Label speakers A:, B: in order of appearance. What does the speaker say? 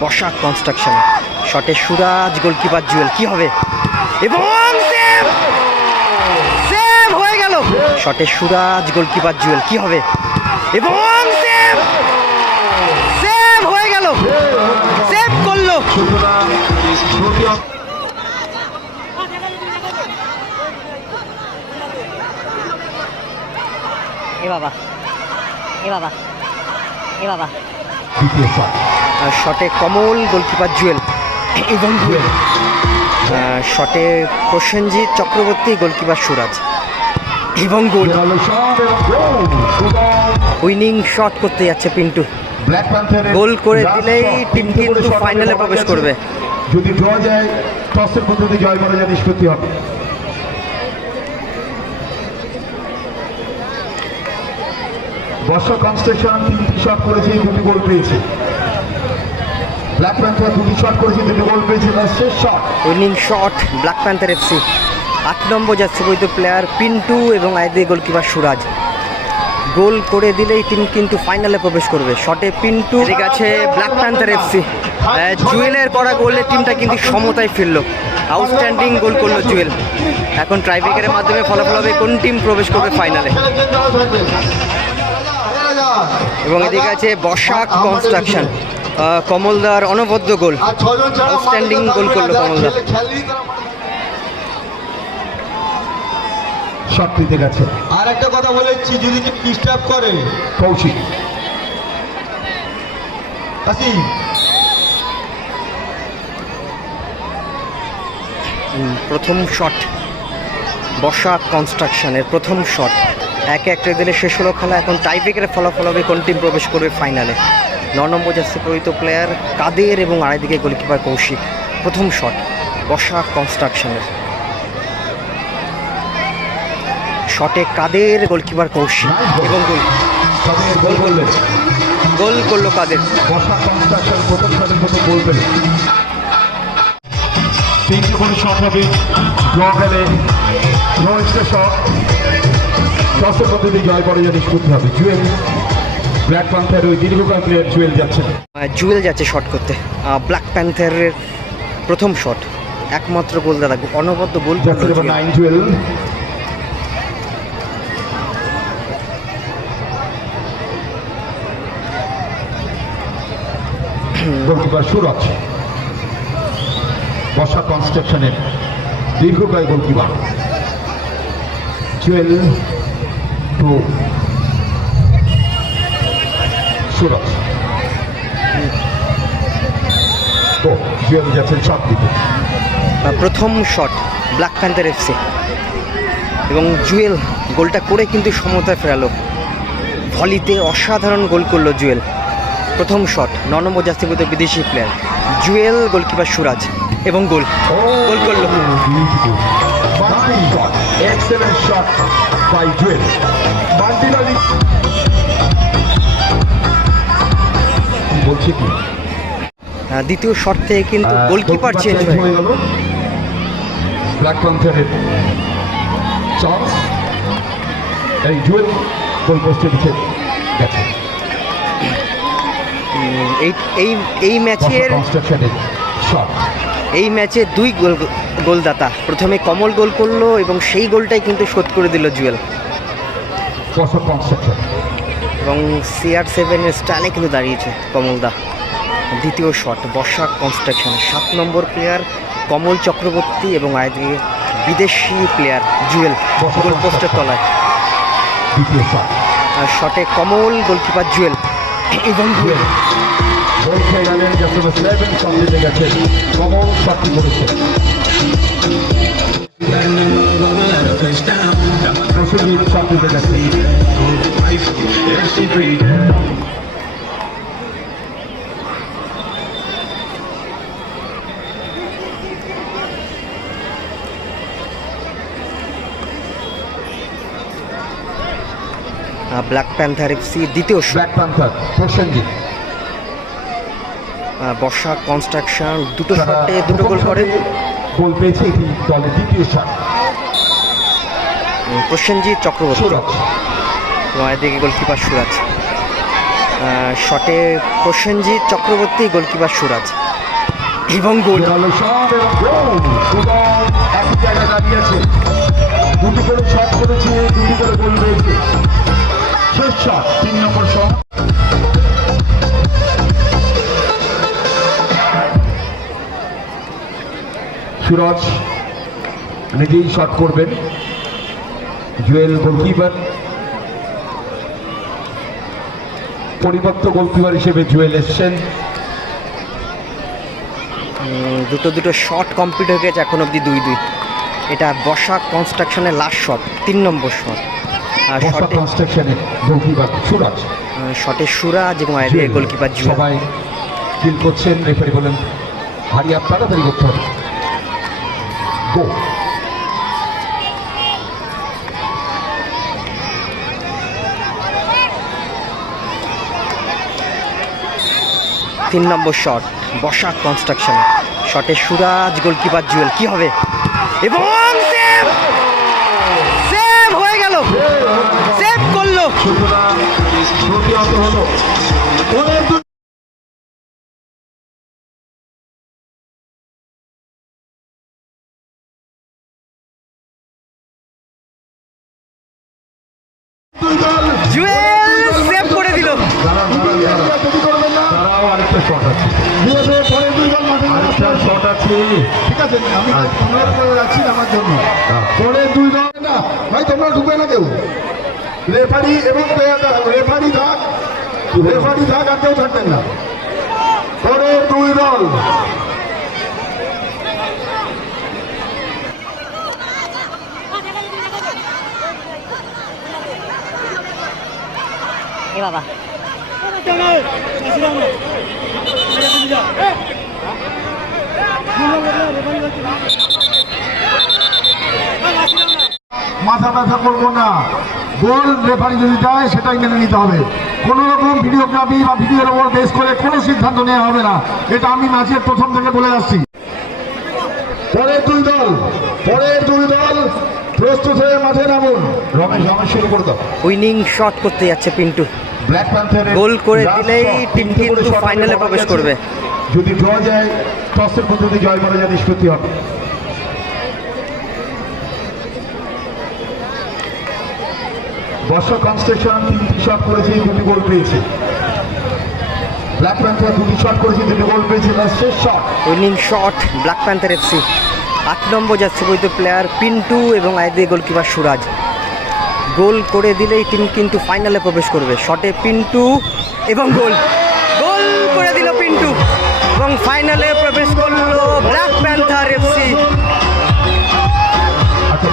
A: Basak construction শটে সুরাজ goalkeeper Jewel কি হবে? এবং সেভ সেভ হয়ে গেল। শটে সুরাজ গোলকিপার জুয়েল কি হবে? এবং সেভ সেভ হয়ে গেল। সেভ করল।
B: এ বাবা এ বাবা এ বাবা।
C: শট
A: আর শটে কমল গোলকিপার জুয়েল। এবং জুয়েল। শটে প্রসেনজিৎ চক্রবর্তী গোলকিপার সুরাজ। এবং গোল। উইনিং শট করতে যাচ্ছে পিন্টু।
C: ব্ল্যাক
A: গোল করে দিলেই টিম কিন্তু ফাইনালে প্রবেশ করবে।
C: যদি ড্র যায় টসের পদ্ধতি জয় যায় নিষ্পত্তি হবে। বর্ষা কনস্ট্রাকশন তিনটি শট করেছে দুটি গোল পেয়েছে। ব্ল্যাক প্যান্থার দুটি শট করেছে দুটি গোল পেয়েছে তার শেষ shot
A: winning shot Black Panther FC আট নম্বর যাচ্ছে বৈধ প্লেয়ার পিন্টু এবং আয়দি গোলকিপার সুরাজ গোল করে দিলেই টিম কিন্তু ফাইনালে প্রবেশ করবে। শটে পিন্টু ঠিক আছে ব্ল্যাক প্যান্থার এফসি জুয়েলের করা গোলে টিমটা কিন্তু সমতায় ফিরলো। আউটস্ট্যান্ডিং গোল করল জুয়েল এখন ট্রাইব্রেকারের মাধ্যমে ফলাফল হবে কোন টিম প্রবেশ করবে ফাইনালে এবং এদিকে আছে বসাক কনস্ট্রাকশন কমলদার অনবদ্য গোল। আউটস্ট্যান্ডিং গোল করল কমলদা।
C: শট দিতে গেছে।
D: আর একটা কথা বলেছি যদি ডিস্টার্ব করে
C: কৌশিক।
D: কাশি।
A: প্রথম শট বর্ষা কনস্ট্রাকশনের প্রথম শট। একে একটা দিলে শেষ হলো খেলা এখন টাইব্রেকের ফলাফল হবে কোন টিম প্রবেশ করবে ফাইনালে ন নম্বর যাচ্ছে পরিত প্লেয়ার কাদের এবং আড়াইদিকে গোলকিপার কৌশিক? প্রথম শট বর্ষা কনস্ট্রাকশনের শটে কাদের গোলকিপার কৌশিক এবং গোল
C: গোল করলেন
A: গোল করল কাদের?
C: বর্ষা কনস্ট্রাকশন প্রথম শটের প্রথম গোল পেলেন তিনটে করে শট হবে ড্র গেলে। নো শট টসের মধ্যে জয় পরে যা নিষ্পত্তি হবে। জুয়েল ব্ল্যাক পান্থার ওই দীর্ঘকাল প্লেয়ার জুয়েল যাচ্ছেন
A: আহ, জুয়েল যাচ্ছে শট করতে। ব্ল্যাক প্যান্থারের প্রথম শট একমাত্র গোল দাদা অনবদ্য গোল
C: যাচ্ছে। নাইন জুয়েল। গোলকিপার সুরজ। বর্ষা কনস্ট্রাকশনের দীর্ঘকায় গোলকিপার। জুয়েল টু সুরজ তো জুয়েল যাচ্ছেন সব দিকে
A: প্রথম শট ব্ল্যাক প্যান্থার এফসি এবং জুয়েল গোলটা করে কিন্তু সমতায় ফেরালো। ভলিতে অসাধারণ গোল করল জুয়েল প্রথম শট ন নম্বর বিদেশি প্লেয়ার জুয়েল গোলকিপার সুরাজ এবং গোল। গোল করল।
C: Excellent shot by
A: দ্বিতীয় শট থেকে কিন্তু গোলকিপার চেঞ্জ হয়ে
C: গেল। ব্ল্যাক প্যান্থারের চান্স এই জুয়েল গোল পোস্টে দিচ্ছে গেছে।
A: এই এই এই ম্যাচের এই ম্যাচে দুই গোল গোলদাতা। প্রথমে কমল গোল করল এবং সেই গোলটাই কিন্তু শোধ করে দিল জুয়েল।
C: কনস্ট্রাকশন
A: এবং সিআর সেভেনের স্টানে কিন্তু দাঁড়িয়েছে কমলদা। দ্বিতীয় শট বর্ষা কনস্ট্রাকশন সাত নম্বর প্লেয়ার কমল চক্রবর্তী এবং আয়দিকে বিদেশি প্লেয়ার জুয়েল গোল পোস্টের তলায়। আর শটে কমল গোলকিপার জুয়েল। এবং জুয়েল।
C: যখন সেভেন গেছে
A: ব্ল্যাক প্যান্থার এফসি দ্বিতীয়
C: Black Panther Prosenjit.
A: Barsha construction দুটো শটে দুটো গোল করে।
C: গোল পেয়েছে এটি দলের দ্বিতীয় শট।
A: প্রসেনজিৎ চক্রবর্তী। এবং আয়দিকে গোলকিপার সুরাজ। শটে প্রসেনজিৎ চক্রবর্তী, গোলকিপার সুরাজ। এবং গোল।
C: গোল সুরজ, নিজেই শট করবেন। জুয়েল গোলকিপার। পরিবর্ত গোলকিপার হিসেবে জুয়েল এসছেন।
A: দুটো দুটো শট কমপ্লিট হয়ে গেছে এখন অবধি দুই দুই। এটা বসা কনস্ট্রাকশনের লাস্ট শট তিন নম্বর শট আর শটে
C: কনস্ট্রাকশনের গোলকিপার সুরজ।
A: শটে সুরাজ এবং গোলকিপার জুয়েল।
C: সবাই ফিল করছেন রেফারি বলেন হারিয়ে তাড়াতাড়ি করতে হবে। গো
A: তিন নম্বর শট বসা কনস্ট্রাকশন শটে সুরাজ গোলকিপার জুয়েল, কি হবে? এবং সেভ! সেভ হয়ে গেল। সেভ করল। জুয়েল সেভ করে দিল
C: যদি করবেন না তারাও আরেকটা শট আছে। পরের দুই দল মাঠে আরেকটা শট আছে।
D: ঠিক আছে আমি অনুরোধ করে যাচ্ছি আমার জন্য।
C: পরে দুই দল
D: না ভাই তোমরা ঢুকবে না কেউ? রেফারি এবং রেফারি থাক রেফারি থাক আর কেউ থাকবেন না। পরের দুই দল।
B: এ বাবা।
D: মাথা ব্যথা করব না। গোল রেফারি যদি দেয় সেটাই মেনে নিতে হবে। কোনো রকম ভিডিওগ্রাফি বা ভিডিওর ওপর বেস করে কোনো সিদ্ধান্ত নেওয়া হবে না। এটা আমি ম্যাচের প্রথম থেকে বলে যাচ্ছি। পরের দুই দল, পরের দুই দল প্রস্তুত হয়ে মাঠে নামুন।
C: রমেশ রমেশ শুরু করে দাও।
A: উইনিং শট করতে যাচ্ছে পিন্টু। গোল করে দিলেই টিম কিন্তু ফাইনালে প্রবেশ করবে।
C: যদি ড্র যায় টসের পদ্ধতি জয় করা যায় নিষ্পত্তি হবে। বর্ষা কনস্ট্রাকশন তিনটি শট করেছে দুটি গোল পেয়েছে। ব্ল্যাক প্যান্থার দুটি শট করেছে দুটি গোল পেয়েছে শেষ shot
A: winning shot Black Panther FC আট নম্বর যাচ্ছে বৈধ প্লেয়ার পিন্টু এবং আইডি গোলকিপার সুরাজ গোল করে দিলেই টিম কিন্তু ফাইনালে প্রবেশ করবে। শটে পিন্টু এবং গোল। গোল করে দিল পিন্টু এবং ফাইনালে প্রবেশ করল ব্ল্যাক প্যান্থার এফসি।
C: আচ্ছা